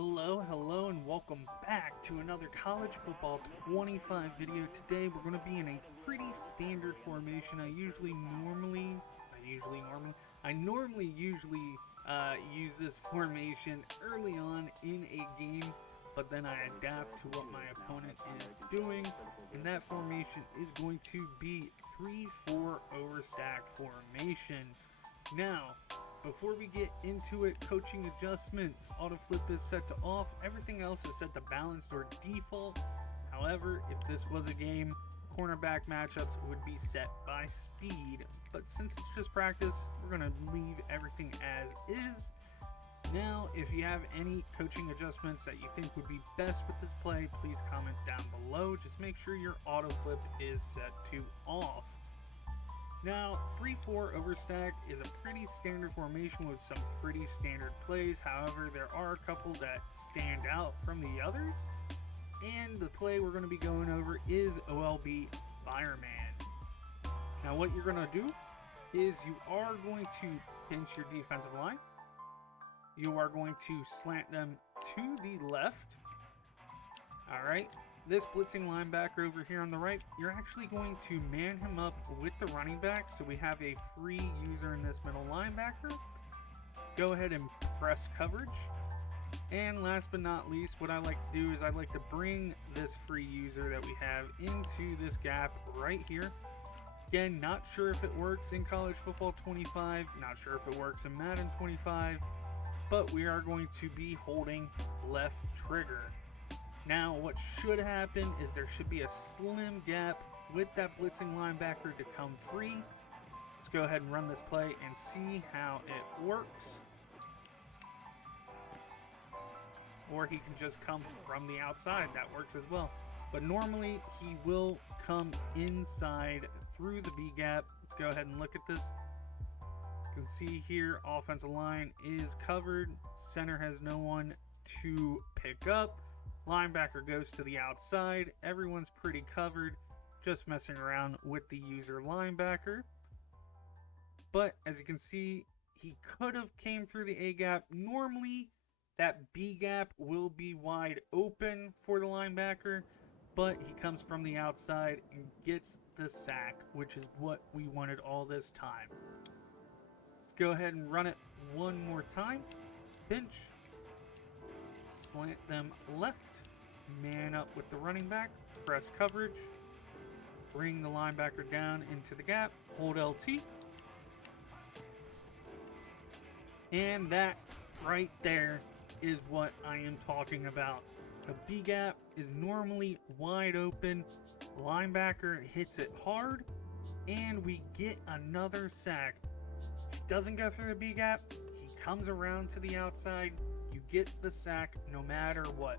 Hello, and welcome back to another College Football 25 video. Today we're going to be in a pretty standard formation. I normally use this formation early on in a game, but then I adapt to what my opponent is doing, and that formation is going to be 3-4 overstack formation. Now, before we get into it, coaching adjustments, auto flip is set to off, everything else is set to balanced or default. However, if this was a game, cornerback matchups would be set by speed, but since it's just practice, we're going to leave everything as is. Now, if you have any coaching adjustments that you think would be best with this play, please comment down below. Just make sure your auto flip is set to off. Now, 3-4 overstack is a pretty standard formation with some pretty standard plays. However, there are a couple that stand out from the others. And the play we're going to be going over is OLB Fireman. Now, what you're going to do is you are going to pinch your defensive line. You are going to slant them to the left. All right. This blitzing linebacker over here on the right, you're actually going to man him up with the running back. So we have a free user in this middle linebacker. Go ahead and press coverage. And last but not least, what I like to do is I like to bring this free user that we have into this gap right here. Again, not sure if it works in College Football 25, not sure if it works in Madden 25, but we are going to be holding left trigger. Now, what should happen is there should be a slim gap with that blitzing linebacker to come free. Let's go ahead and run this play and see how it works. Or he can just come from the outside. That works as well. But normally, he will come inside through the B gap. Let's go ahead and look at this. You can see here, offensive line is covered. Center has no one to pick up. Linebacker goes to the outside. Everyone's pretty covered, just messing around with the user linebacker. But as you can see, he could have came through the A gap. Normally, that B gap will be wide open for the linebacker, but he comes from the outside and gets the sack, which is what we wanted all this time. Let's go ahead and run it one more time. Pinch. Slant them left, man up with the running back, press coverage, bring the linebacker down into the gap, hold LT, and that right there is what I am talking about. The B gap is normally wide open, linebacker hits it hard, and we get another sack. If he doesn't go through the B gap, he comes around to the outside. You get the sack no matter what.